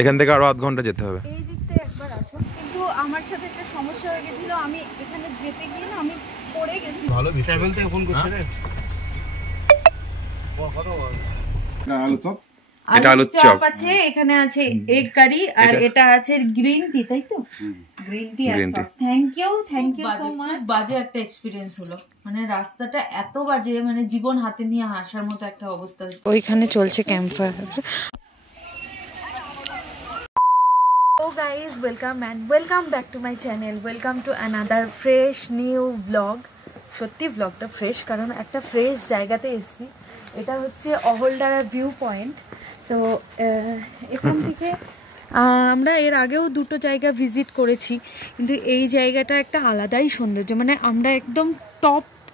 এখান থেকে আরো আধ ঘন্টা যেতে হবে। এই দিকটা একবার আসো, কিন্তু আমার সাথে একটা সমস্যা হয়ে গেছিল, আমি এখানে যেতে গিয়ে না আমি পড়ে গেছি। ভালো ট্রাভেল থেকে ফোন করছে রে। না আলু চপ, এটা আলুর চপ আছে, এখানে আছে এগ কারি, আর এটা আছে গ্রিন টি, তাই তো? গ্রিন টি আর sauce. Thank you so much. বাজে একটা এক্সপেরিয়েন্স হলো, মানে রাস্তাটা এত বাজে, মানে জীবন হাতে নিয়ে হাসার মতো একটা অবস্থা। ওইখানে চলছে campfire. So guys, welcome back to my channel. Welcome to another fresh new vlog. সত্যি vlogটা ফ্রেশ, কারণ একটা ফ্রেশ জায়গাতে এসেছি। এটা হচ্ছে অহলডারা ভিউ পয়েন্ট। তো এখান থেকে আমরা এর আগেও দুটো জায়গা ভিজিট করেছি, কিন্তু এই জায়গাটা একটা আলাদাই সৌন্দর্য। মানে আমরা একদম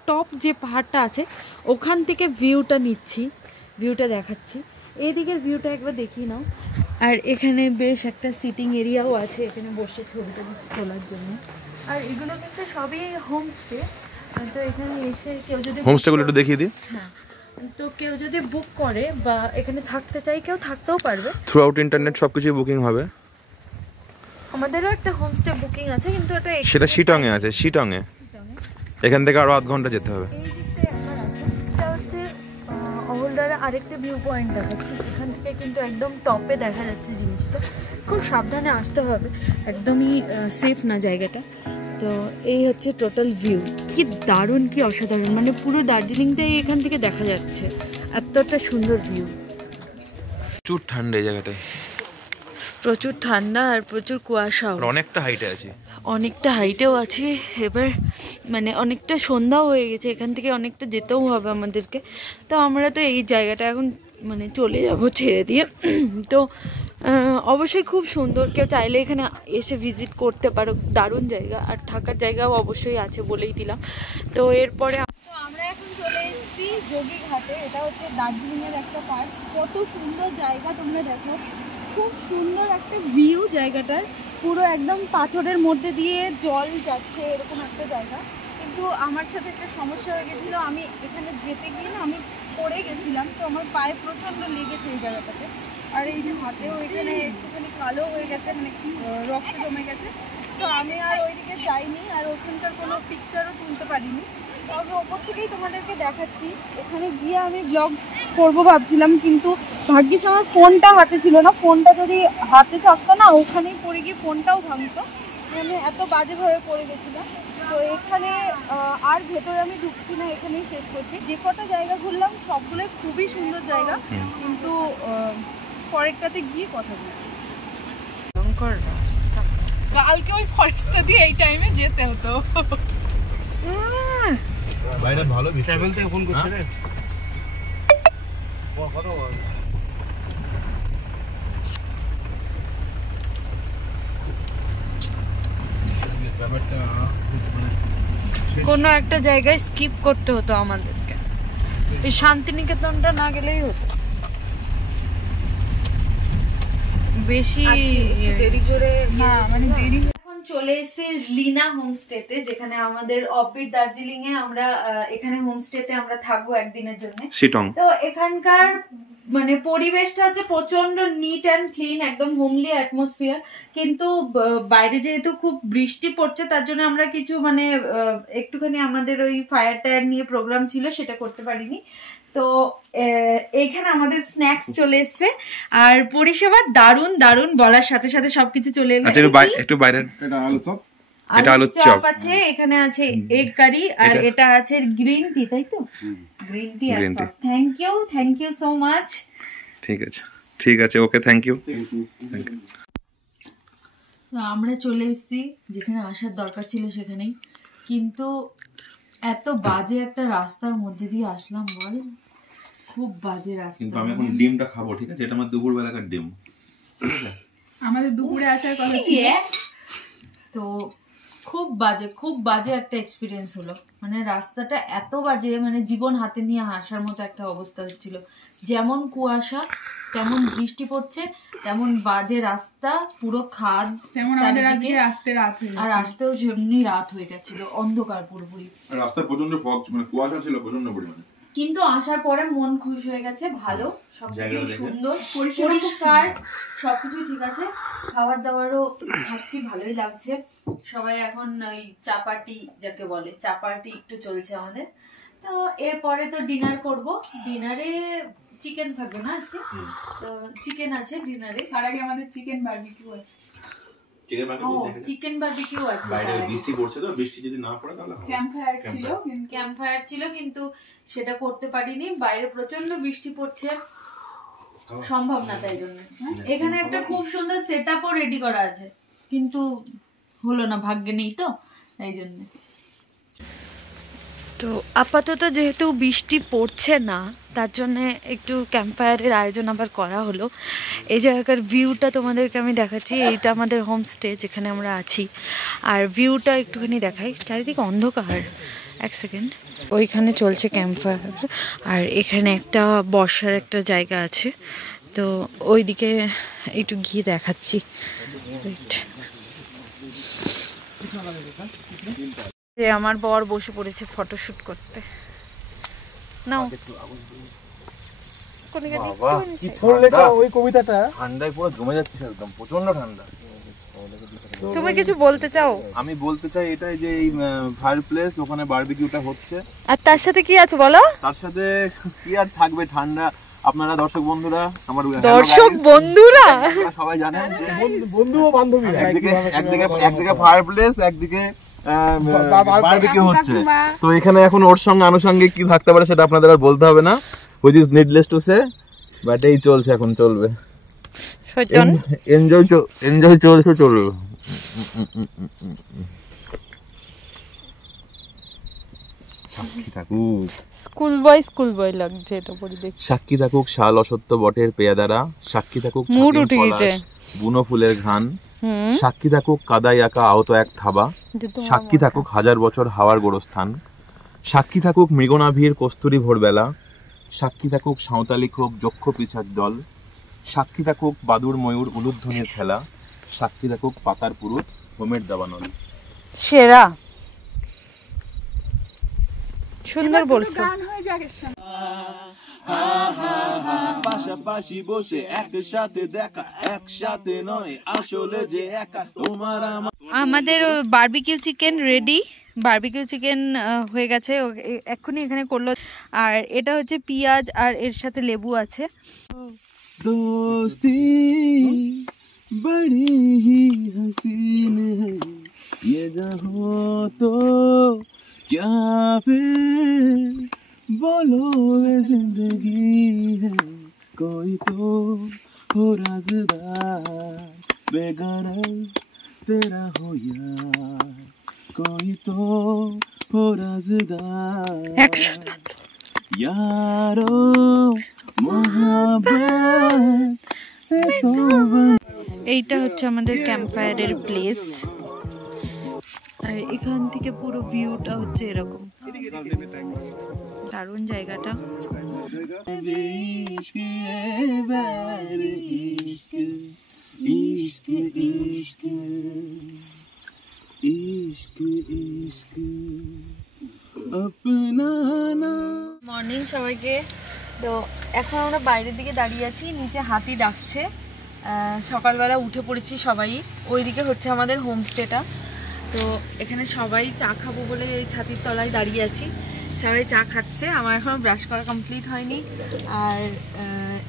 টপ যে পাহাড়টা আছে ওখান থেকে ভিউটা নিচ্ছি, ভিউটা দেখাচ্ছি। এই দিকের ভিউটা একবার দেখিয়ে নাও। আর এখানে বেশ একটা সিটিং এরিয়াও আছে, এখানে বসে ছবিটা তোলার জন্য। আর এগুলো কিন্তু সবই হোমস্টে। তো এখানে এসে কেউ যদি হোমস্টেগুলো একটু দেখিয়ে দিই। হ্যাঁ, তো কেউ যদি বুক করে বা এখানে থাকতে চাই, কেউ থাকতেও পারবে। থ্রু আউট ইন্টারনেট সবকিছু বুকিং হবে। আমাদেরও একটা হোমস্টে বুকিং আছে, কিন্তু সেটা শিটং এ আছে। শিটং এ এখান থেকে আরো আধ ঘন্টা যেতে হবে। এই দিকটা একবার আছে। এটা হচ্ছে অহলডারা আরেকটা ভিউ পয়েন্ট দেখাচ্ছি। এখান থেকে কিন্তু একদম টপে দেখা যাচ্ছে জিনিসটা। খুব সাবধানে আসতে হবে, একদমই সেফ না জায়গাটা। তো এই হচ্ছে টোটাল ভিউ। কি দারুণ, কি অসাধারণ, মানে পুরো দার্জিলিংটাই এখান থেকে দেখা যাচ্ছে। এতটা সুন্দর ভিউ। প্রচুর ঠান্ডা এই জায়গাটায়, প্রচুর ঠান্ডা আর প্রচুর কুয়াশাও। অনেকটা হাইটে আছি, অনেকটা হাইটেও আছি। এবার মানে অনেকটা সন্ধ্যাও হয়ে গেছে, এখান থেকে অনেকটা যেতেও হবে আমাদেরকে। তো আমরা তো এই জায়গাটা এখন মানে চলে যাব ছেড়ে দিয়ে। তো অবশ্যই খুব সুন্দর, কেউ চাইলে এখানে এসে ভিজিট করতে পারো। দারুণ জায়গা, আর থাকার জায়গাও অবশ্যই আছে বলেই দিলাম। তো এরপরে তো আমরা এখন চলে এসেছি যোগীঘাটে। এটা হচ্ছে দার্জিলিংয়ের একটা পার্ক। কত সুন্দর জায়গা তোমরা দেখো, খুব সুন্দর একটা ভিউ জায়গাটার। পুরো একদম পাথরের মধ্যে দিয়ে জল যাচ্ছে, এরকম একটা জায়গা। কিন্তু আমার সাথে একটা সমস্যা হয়ে গেছিলো, আমি এখানে যেতে গিয়ে না আমি পড়ে গেছিলাম। তো আমার পায়ে প্রচণ্ড লেগেছে এই জায়গাটাতে। আর এই যে হাতেও এখানে একটুখানি কালো হয়ে গেছে, মানে রক্ত জমে গেছে। তো আমি আর ওইদিকে যাইনি, আর ওখানকার কোনো পিকচারও তুলতে পারিনি। তো আমি ওপর থেকেই তোমাদেরকে দেখাচ্ছি। ওখানে গিয়ে আমি ব্লগ করবো ভাবছিলাম, কিন্তু ভাগ্যিস আমার ফোনটা হাতে ছিল না। ফোনটা যদি হাতে থাকতো না, ওখানেই পড়ে গিয়ে ফোনটাও ভাঙতো। আমি এত বাজেভাবে পড়ে গেছিলাম। তো এখানে আর ভেতরে আমি ঢুকছি না, এখানেই শেষ করছি। যে কটা জায়গা ঘুরলাম সবগুলোই খুবই সুন্দর জায়গা, কিন্তু পরেরটাতে গিয়ে কথা বলছি। ভয়ঙ্কর রাস্তা। কালকে ওই ফরেস্টটা দিয়ে এই টাইমে যেতে হতো। বাইরে ভালো ট্রাভেল থেকে ফোন করছে রে। কোনো একটা জায়গায় স্কিপ করতে হতো আমাদেরকে, এই শান্তিনিকেতনটা না গেলেই হতো। বেশি দেরি করে না, মানে দেরি। এখন চলে এসেছি লিনা হোমস্টেতে, যেখানে আমাদের অফবিট দার্জিলিং এ আমরা এখানে হোমস্টেতে আমরা থাকবো একদিনের জন্য। শিটং। তো এখানকার মানে পরিবেশটা হচ্ছে প্রচন্ড নিট অ্যান্ড ক্লিন, একদম হোমলি অ্যাটমসফিয়ার। কিন্তু বাইরে যেহেতু খুব বৃষ্টি পড়ছে, তার জন্য আমরা কিছু মানে একটুখানি আমাদের ওই ফায়ার টায়ার নিয়ে প্রোগ্রাম ছিল, সেটা করতে পারিনি। তো এইখানে আমাদের স্ন্যাক্স চলে এসছে, আর পরিষেবা দারুণ দারুণ, বলার সাথে সাথে সবকিছু চলে এলো। একটু বাইরের। এটা আলু চপ, এটা আলুর চপ আছে, এখানে আছে এগ কারি, আর এটা আছে গ্রিন টি, তাই তো? গ্রিন টি আর sauce. Thank you so much. ঠিক আছে, ওকে, থ্যাংক ইউ। আমরা চলে এসেছি যেখানে আসার দরকার ছিল সেখানেই, কিন্তু এত বাজে একটা রাস্তার মধ্যে দিয়ে আসলাম, বল, খুব বাজে রাস্তা। কিন্তু আমি এখন ডিমটা খাবো, ঠিক আছে? এটা আমার দুপুর বেলাকার ডিম, আমাদের দুপুরে আসার কথা ছিল। তো খুব বাজে একটা এক্সপিরিয়েন্স হলো, মানে রাস্তাটা এত বাজে, মানে জীবন হাতে নিয়ে হাসার মতো একটা অবস্থা হচ্ছিল। যেমন কুয়াশা, তেমন বৃষ্টি পড়ছে, তেমন বাজে রাস্তা, পুরো খাদ, তেমন আমাদের আজকে আসতে রাত হয়ে গেছে। আর আসতেও যেমনি রাত হয়ে গেছিল, অন্ধকার পুরোপুরি। রাস্তায় প্রচন্ড ফগ, মানে কুয়াশা ছিল প্রচন্ড পরিমাণে। কিন্তু আসার পরে মন খুশ হয়ে গেছে, ভালো, সবকিছু সুন্দর, পরিষ্কার, সবকিছু ঠিক আছে। খাবার দাবারও খাচ্ছি, ভালোই লাগছে। সবাই এখন ওই চাপাটি যাকে বলে, চাপাটি একটু চলছে আমাদের। তো এরপরে তো ডিনার করব। ডিনারে চিকেন থাকবে না আজকে, তো চিকেন আছে ডিনারে। তার আগে আমাদের চিকেন বারবিকিউ আছে। চিকেন বারবিকিউ আছে। বাইরে বৃষ্টি পড়ছে তো, বৃষ্টি যদি না পড়ে তাহলে ক্যাম্প ফায়ার ছিল কিন্তু সেটা করতে পারিনি। বাইরে প্রচন্ড বৃষ্টি পড়ছে, সম্ভব না, তাই জন্য। এখানে একটা খুব সুন্দর সেটআপও রেডি করা আছে, কিন্তু হলো না, ভাগ্যে নেই তো, তাই জন্য। তো আপাতত যেহেতু বৃষ্টি পড়ছে না, তার জন্যে একটু ক্যাম্প ফায়ারের আয়োজন আবার করা হলো। এই জায়গার ভিউটা তোমাদেরকে আমি দেখাচ্ছি। এইটা আমাদের হোমস্টে যেখানে আমরা আছি, আর ভিউটা একটুখানি দেখাই। চারিদিকে অন্ধকার। এক সেকেন্ড, ওইখানে চলছে ক্যাম্প ফায়ার, আর এখানে একটা বসার একটা জায়গা আছে, তো ওইদিকে একটু গিয়ে দেখাচ্ছি। আমার বর বসে পড়েছে ফটোশুট করতে। নাও ওই কবিতাটা ঠান্ডায় পুরো জমে যাচ্ছে, একদম প্রচন্ড ঠান্ডা। তুমি কিছু বলতে চাও? আমি বলতে চাই এটাই যে এই ফায়ার প্লেস, ওখানে বারবিকিউটা হচ্ছে, আর তার সাথে কি আছে বলো? তার সাথে কি আর থাকবে, ঠান্ডা। আপনারা দর্শক বন্ধুরা, আমার সবাই জানেন যে বন্ধু ও বান্ধবী, একদিকে ফায়ার প্লেস, একদিকে বারবিকিউ হচ্ছে। তো এখানে এখন ওর সঙ্গে আনুষঙ্গিক কি থাকতে পারে সেটা আপনাদের আর বলতে হবে না, which is needless to say, but এই চলছে, এখন চলবে, এনজয় চলবে। স্কুল বয় লাগছে এটা পরিবেশ। সাক্ষী থাকুক শাল অসত্য বটের পেয়াদারা, সাক্ষী থাকুক বুনো ফুলের ঘ্রাণ, সাক্ষী থাকুক কাদাই আঁকা আহত এক থাবা, সাক্ষী থাকুক হাজার বছর হাওয়ার গোরস্থান, সাক্ষী থাকুক মৃগনাভির কস্তুরী ভোরবেলা, সাক্ষী থাকুক সাঁওতালি ক্ষোভ যক্ষ পিছার দল, সাক্ষী থাকুক বাদুর ময়ূর উলুধ্বনির খেলা, সাক্ষী থাকুক পাতার পুরুত হোমের দাবানল। সেরা, সুন্দর বলছো। পাশাপাশি বসে একসাথে দেখা, একসাথে নয় আসলে যে একা তোমার আমাদের barbecue chicken ready. Barbecue chicken হয়ে গেছে, এক্ষুনি এখানে করলো। আর এটা হচ্ছে পেঁয়াজ, আর এর সাথে লেবু আছে। दोस्ती बड़ी ही हसीन है, ये जहाँ तो क्या फिर बोलो वे जिंदगी है, कोई तो हो राज़दार बेगरज तेरा हो यार, कोई तो हो राज़दार यारो এইটা হচ্ছে আমাদের ক্যাম্প ফায়ারের প্লেস, আর এখান থেকে পুরো ভিউটা হচ্ছে এরকম, দারুণ জায়গাটা। মর্নিং সবাইকে। তো এখন আমরা বাইরের দিকে দাঁড়িয়ে আছি, নিচে হাতি ডাকছে। সকালবেলা উঠে পড়েছি সবাই। ওইদিকে হচ্ছে আমাদের হোমস্টেটা। তো এখানে সবাই চা খাবো বলে এই ছাতির তলায় দাঁড়িয়ে আছি, সবাই চা খাচ্ছে। আমার এখনও ব্রাশ করা কমপ্লিট হয়নি। আর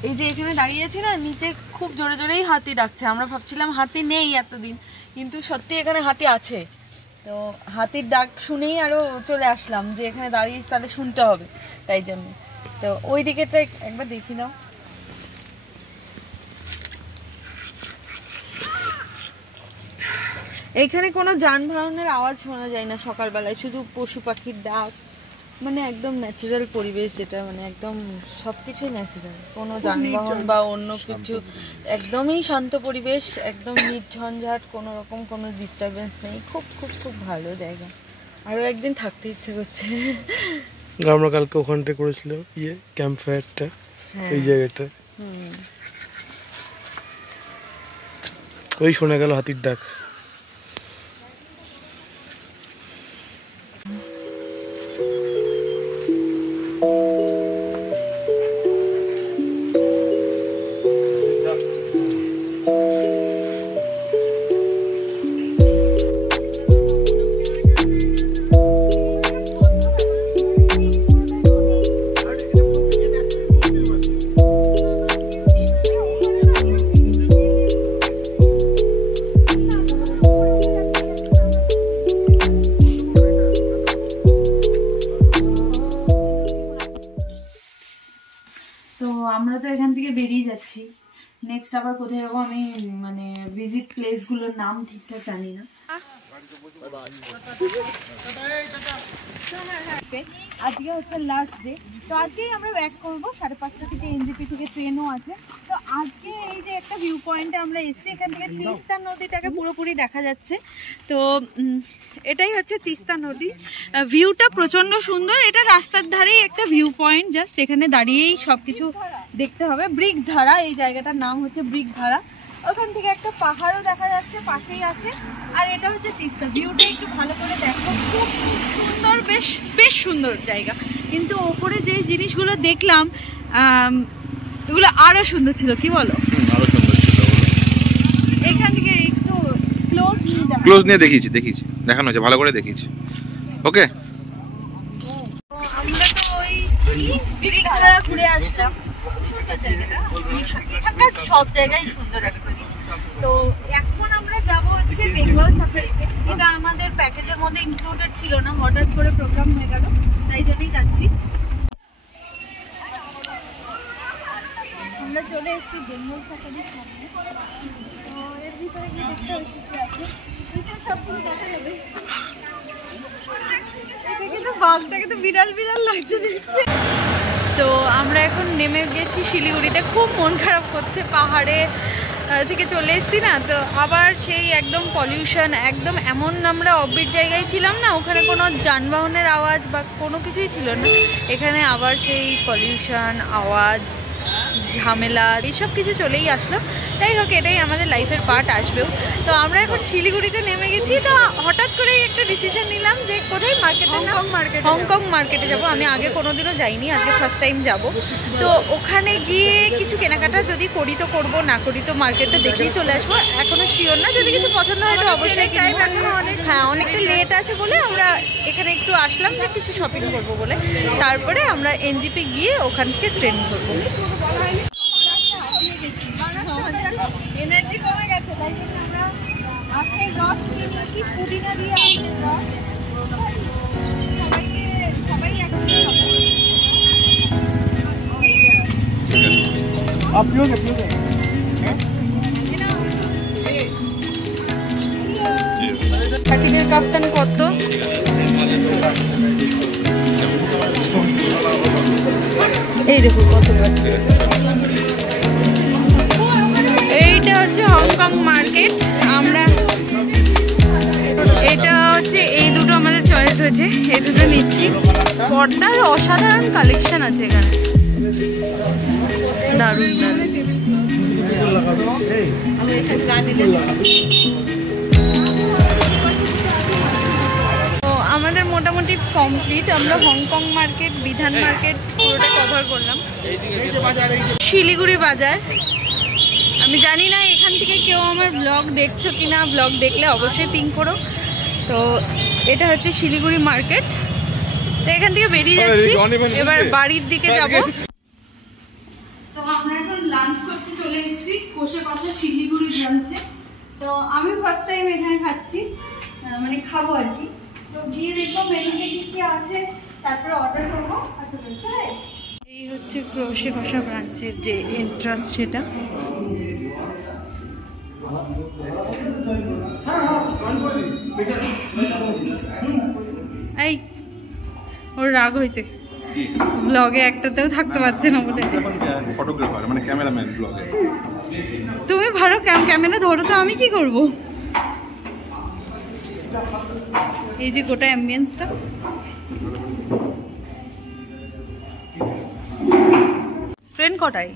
এই যে এখানে দাঁড়িয়ে আছি না, নিচে খুব জোরে জোরেই হাতি ডাকছে। আমরা ভাবছিলাম হাতি নেই এতদিন, কিন্তু সত্যি এখানে হাতি আছে। তো হাতির ডাক শুনেই আরও চলে আসলাম যে এখানে দাঁড়িয়ে তাহলে শুনতে হবে, তাই জন্য। তো ওই দিকেটা একবার দেখি নাও। এখানে কোনো যানবাহনের আওয়াজ শোনা যায় না সকালবেলায়, শুধু পশু পাখির ডাক, মানে একদম ন্যাচারাল পরিবেশ, যেটা মানে একদম সব কিছুই ন্যাচারাল, কোনো যানবাহন বা অন্য কিছু, একদমই শান্ত পরিবেশ, একদম নির্ঝঞ্ঝাট, কোনো রকম কোনো ডিস্টারবেন্স নেই। খুব খুব খুব ভালো জায়গা, আরও একদিন থাকতে ইচ্ছে করছে। আমরা কালকে ওখানটা করেছিল ক্যাম্প ফায়ারটা, এই জায়গাটা, ওই শোনা গেল হাতির ডাক। আমরা তো এখান থেকে বেরিয়ে যাচ্ছি। নেক্সট আবার কোথায় যাবো আমি মানে ভিজিট প্লেসগুলোর নাম ঠিকঠাক জানি না। আজকে হচ্ছে লাস্ট ডে, তো আজকেই আমরা ব্যাক করবো। 5:30 থেকে এনজেপি থেকে ট্রেনও আছে। তো আজকে এই যে একটা ভিউ পয়েন্টে আমরা এসেছি, এখান থেকে তিস্তা নদীটাকে পুরোপুরি দেখা যাচ্ছে। তো এটাই হচ্ছে তিস্তা নদী। ভিউটা প্রচণ্ড সুন্দর। এটা রাস্তার ধারেই একটা ভিউ পয়েন্ট, জাস্ট এখানে দাঁড়িয়েই সব কিছু দেখতে হবে। ব্রিকধারা, এই জায়গাটার নাম হচ্ছে ব্রিকধারা। ওখান থেকে একটা পাহাড়ও দেখা যাচ্ছে, পাশেই আছে। আর এটা হচ্ছে তিস্তা। ভিউটা একটু ভালো করে দেখো, খুব সুন্দর, বেশ সুন্দর জায়গা। কিন্তু ওপরে যে জিনিসগুলো দেখলাম এগুলো আরো সুন্দর ছিল, কি বলো? এখান থেকে একটু ক্লোজ নিয়ে দেখিয়েছি দেখানো হয়েছে, ভালো করে দেখিয়েছি। ওকে, আমরা তো ওই ব্রিকধারা ঘুরে আসলাম। সুন্দর জায়গাটা, এখানকার সব জায়গায় সুন্দর অ্যাকচুয়ালি। তো এখন আমরা যাব হচ্ছে বেঙ্গল সাফারিতে। এটা আমাদের প্যাকেজের মধ্যে ইনক্লুডেড ছিল না, হঠাৎ করে প্রোগ্রাম হয়ে গেল, তাই জন্যই যাচ্ছি। আমরা চলে এসেছি বেঙ্গল সাফারির সামনে। তো এর ভিতরে গিয়ে দেখতে হচ্ছে কি আছে, ভীষণ সব কিছু দেখা যাবে। এটা কিন্তু বাঘটাকে তো বিড়াল লাগছে দেখতে। তো আমরা এখন নেমে গেছি শিলিগুড়িতে। খুব মন খারাপ করছে, পাহাড়ে থেকে চলে এসেছি না, তো আবার সেই একদম পলিউশন, একদম এমন আমরা অফবিট জায়গায় ছিলাম না, ওখানে কোনো যানবাহনের আওয়াজ বা কোনো কিছুই ছিল না। এখানে আবার সেই পলিউশন, আওয়াজ, ঝামেলা এইসব কিছু চলেই আসলো। যাই হোক, এটাই আমাদের লাইফের পার্ট, আসবেও। তো আমরা এখন শিলিগুড়িতে নেমে গেছি। তো হঠাৎ করেই একটা ডিসিশন নিলাম যে কোথায় মার্কেটে, হংকং মার্কেটে যাব। আমি আগে কোনোদিনও যাইনি, আজকে ফার্স্ট টাইম যাব। তো ওখানে গিয়ে কিছু কেনাকাটা যদি করি তো করবো, না করি তো মার্কেটটা দেখেই চলে আসবো। এখনো শিওর না, যদি কিছু পছন্দ হয় তো অবশ্যই কিনবো। হ্যাঁ, অনেকটা লেট আছে বলে আমরা এখানে একটু আসলাম যে কিছু শপিং করবো বলে। তারপরে আমরা এনজেপি গিয়ে ওখান থেকে ট্রেন করবো। এনার্জি কমে গেছে, তাই জন্য আমরা আখের রস নিয়ে নিয়েছি, পুদিনা দিয়ে আখের রস। সবাই একসাথে প্যাকেটের কাপ্তান কত? এই দেখো কত। এইটা হচ্ছে হংকং মার্কেট। আমরা এটা হচ্ছে এই দুটো আমাদের চয়েস হয়েছে, এই দুটো নিচ্ছি। পর্দার অসাধারণ কালেকশন আছে এখানে, দারুণ দারুণ। তো আমাদের মোটামুটি কমপ্লিট। আমরা হংকং মার্কেট, বিধান মার্কেট পুরোটা কভার করলাম। শিলিগুড়ি বাজার, আমি জানি না এখান থেকে কেউ আমার ব্লগ দেখছো কিনা, ব্লগ দেখলে অবশ্যই পিং করো। তো এটা হচ্ছে শিলিগুড়ি মার্কেট। তো এখান থেকে বেরিয়ে যাচ্ছি, এবার বাড়ির দিকে যাব। তো আমরা এখন লাঞ্চ করতে চলে এসেছি কষা শিলিগুড়ি ব্রাঞ্চে। তো আমি ফার্স্ট টাইম এখানে খাচ্ছি, মানে খাবো আর কি। তো গিয়ে দেখবো মেনুতে কি আছে, তারপরে অর্ডার করবো। এই হচ্ছে কষা ব্রাঞ্চের যে এন্ট্রান্স, সেটা। এই ওর রাগ হয়েছে, ব্লগে একটাতেও থাকতে পারছে না বলে। ফটোগ্রাফার মানে ক্যামেরাম্যান ব্লগে। তুমি ভালো ক্যামেরা ধরো, তো আমি কি করব? এই যে গোটা অ্যাম্বিয়েন্সটা। ট্রেন কটায়?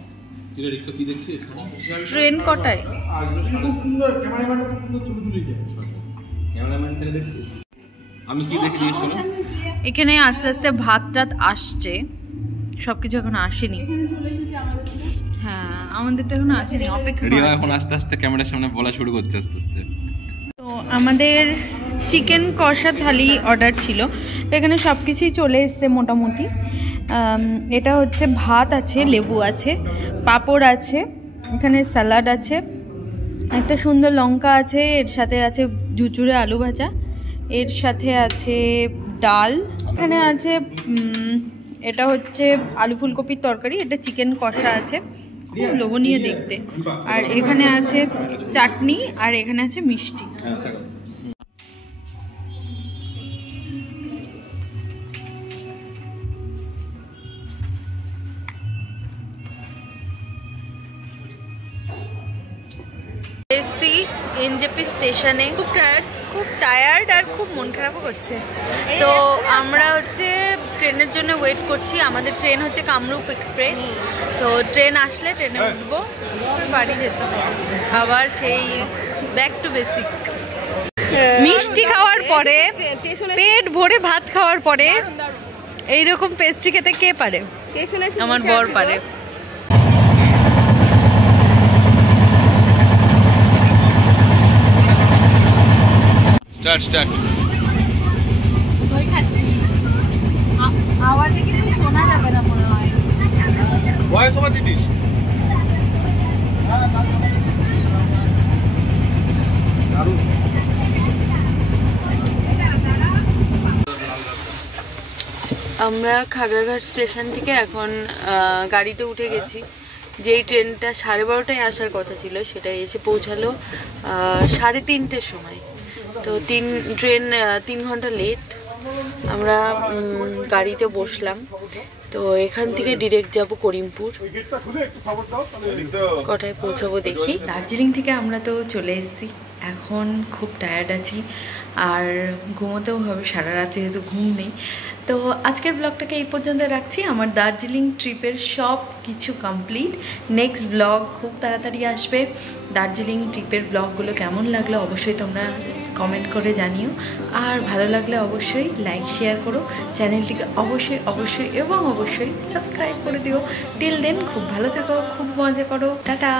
ট্রেন কটায়? আমি কি দেখে দিয়েছি? এখানে আস্তে আস্তে ভাত টাত আসছে, সবকিছু এখন আসেনি। হ্যাঁ আমাদেরটা এখন আসেনি, অপেক্ষা রিয়া এখন আস্তে আস্তে ক্যামেরার সামনে বলা শুরু করছে আস্তে আস্তে। তো আমাদের চিকেন কষা থালি অর্ডার ছিল, তো এখানে সব কিছুই চলে এসছে মোটামুটি। এটা হচ্ছে ভাত আছে, লেবু আছে, পাঁপড় আছে, এখানে স্যালাড আছে, একটা সুন্দর লঙ্কা আছে, এর সাথে আছে ঝুচুড়ে আলু ভাজা, এর সাথে আছে ডাল, এখানে আছে এটা হচ্ছে আলু ফুলকপির তরকারি, এটা চিকেন কষা আছে, খুব লোভনীয় দেখতে, আর এখানে আছে চাটনি, আর এখানে আছে মিষ্টি। এসছি এনজেপি স্টেশনে, খুব টায়ার্ড আর খুব মন খারাপও করছে। তো আমরা হচ্ছে ট্রেনের জন্য ওয়েট করছি, আমাদের ট্রেন হচ্ছে কামরূপ এক্সপ্রেস। তো ট্রেন আসলে ট্রেনে উঠবো, বাড়ি যেতে হবে আবার সেই ব্যাক টু বেসিক। মিষ্টি খাওয়ার পরে, পেট ভরে ভাত খাওয়ার পরে এইরকম পেস্ট্রি খেতে কে পারে? আমার বর পারে। স্টার্ট দই খাচ্ছি, আওয়াজে কিছু শোনা যাবে না মনে হয়। ভয়েস ওভার দিদিস। আমরা খাগড়াঘাট স্টেশন থেকে এখন গাড়িতে উঠে গেছি। যেই ট্রেনটা 12:30টায় আসার কথা ছিল সেটা এসে পৌঁছালো 3:30টার সময়। তো ট্রেন 3 ঘন্টা লেট। আমরা গাড়িতে বসলাম, তো এখান থেকে ডিরেক্ট যাব করিমপুর। কটায় পৌঁছাবো দেখি। দার্জিলিং থেকে আমরা তো চলে এসেছি, এখন খুব টায়ার্ড আছি আর ঘুমোতেও হবে সারা রাত, যেহেতু ঘুম নেই। তো আজকের ব্লগটাকে এই পর্যন্ত রাখছি। আমার দার্জিলিং ট্রিপের সব কিছু কমপ্লিট। নেক্সট ব্লগ খুব তাড়াতাড়ি আসবে। দার্জিলিং ট্রিপের ব্লগগুলো কেমন লাগলো অবশ্যই তোমরা কমেন্ট করে জানিও, আর ভালো লাগলে অবশ্যই লাইক শেয়ার করো, চ্যানেলটিকে অবশ্যই অবশ্যই এবং অবশ্যই সাবস্ক্রাইব করে দিও। টিল দেন খুব ভালো থাকো, খুব মজা করো, টাটা।